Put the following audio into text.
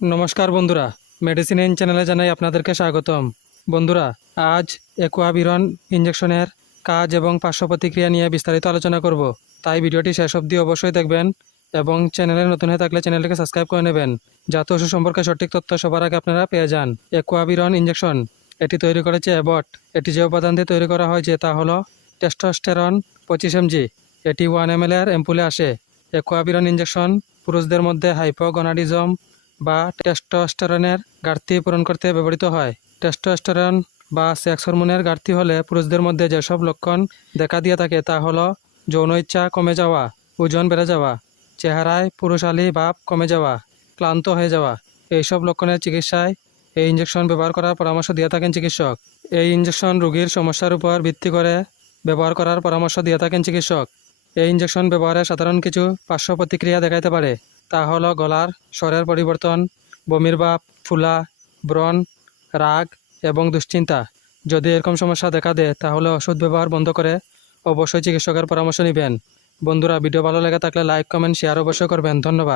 নমস্কার বন্ধুরা, medicine in চ্যানেলে জানাই আপনাদেরকে স্বাগতম। বন্ধুরা, আজ অ্যাকুয়াভিরন ইঞ্জেকশনের কাজ এবং পার্শ্ব প্রতিক্রিয়া নিয়ে বিস্তারিত আলোচনা করব। তাই ভিডিওটি শেষ অবধি অবশ্যই দেখবেন এবং চ্যানেলে নতুন হয়ে থাকলে চ্যানেলটিকে সাবস্ক্রাইব করে নেবেন, যাতে ওষুধ সম্পর্কে সঠিক তথ্য সবার আগে আপনারা পেয়ে যান। অ্যাকুয়াভিরন ইঞ্জেকশন এটি তৈরি করেছে অ্যাবট। এটি যে উপাদান দিয়ে তৈরি করা হয়েছে তা হলো টেস্টোস্টেরন 25 mg। এটি 1 ml এর অ্যাম্পুলে আসে। অ্যাকুয়াভিরন ইঞ্জেকশন পুরুষদের মধ্যে হাইপোগনাডিজম বা টেস্টোস্টেরনের ঘাটতি পূরণ করতে ব্যবহৃত হয়। টেস্টোস্টেরন বা সেক্স হরমোনের ঘাটতি হলে পুরুষদের মধ্যে যেসব লক্ষণ দেখা দিয়ে থাকে তা হলো যৌন ইচ্ছা কমে যাওয়া, ওজন বেড়ে যাওয়া, চেহারায় পুরুষালী ভাব কমে যাওয়া, ক্লান্ত হয়ে যাওয়া। এইসব লক্ষণের চিকিৎসায় এই ইঞ্জেকশন ব্যবহার করার পরামর্শ দিয়ে থাকেন চিকিৎসক। এই ইঞ্জেকশন রোগীর সমস্যার উপর ভিত্তি করে ব্যবহার করার পরামর্শ দিয়ে থাকেন চিকিৎসক। এই ইঞ্জেকশন ব্যবহারে সাধারণ কিছু পার্শ্ব প্রতিক্রিয়া দেখাতে পারে। তা হলো গলার স্বরের পরিবর্তন, বমির ভাব, ফুলা, ব্রণ, রাগ এবং দুশ্চিন্তা। যদি এরকম সমস্যা দেখা দেয় তাহলে ওষুধ ব্যবহার বন্ধ করে অবশ্যই চিকিৎসকের পরামর্শ নেবেন। বন্ধুরা, ভিডিও ভালো লেগে থাকলে লাইক, কমেন্ট, শেয়ার অবশ্যই করবেন। ধন্যবাদ।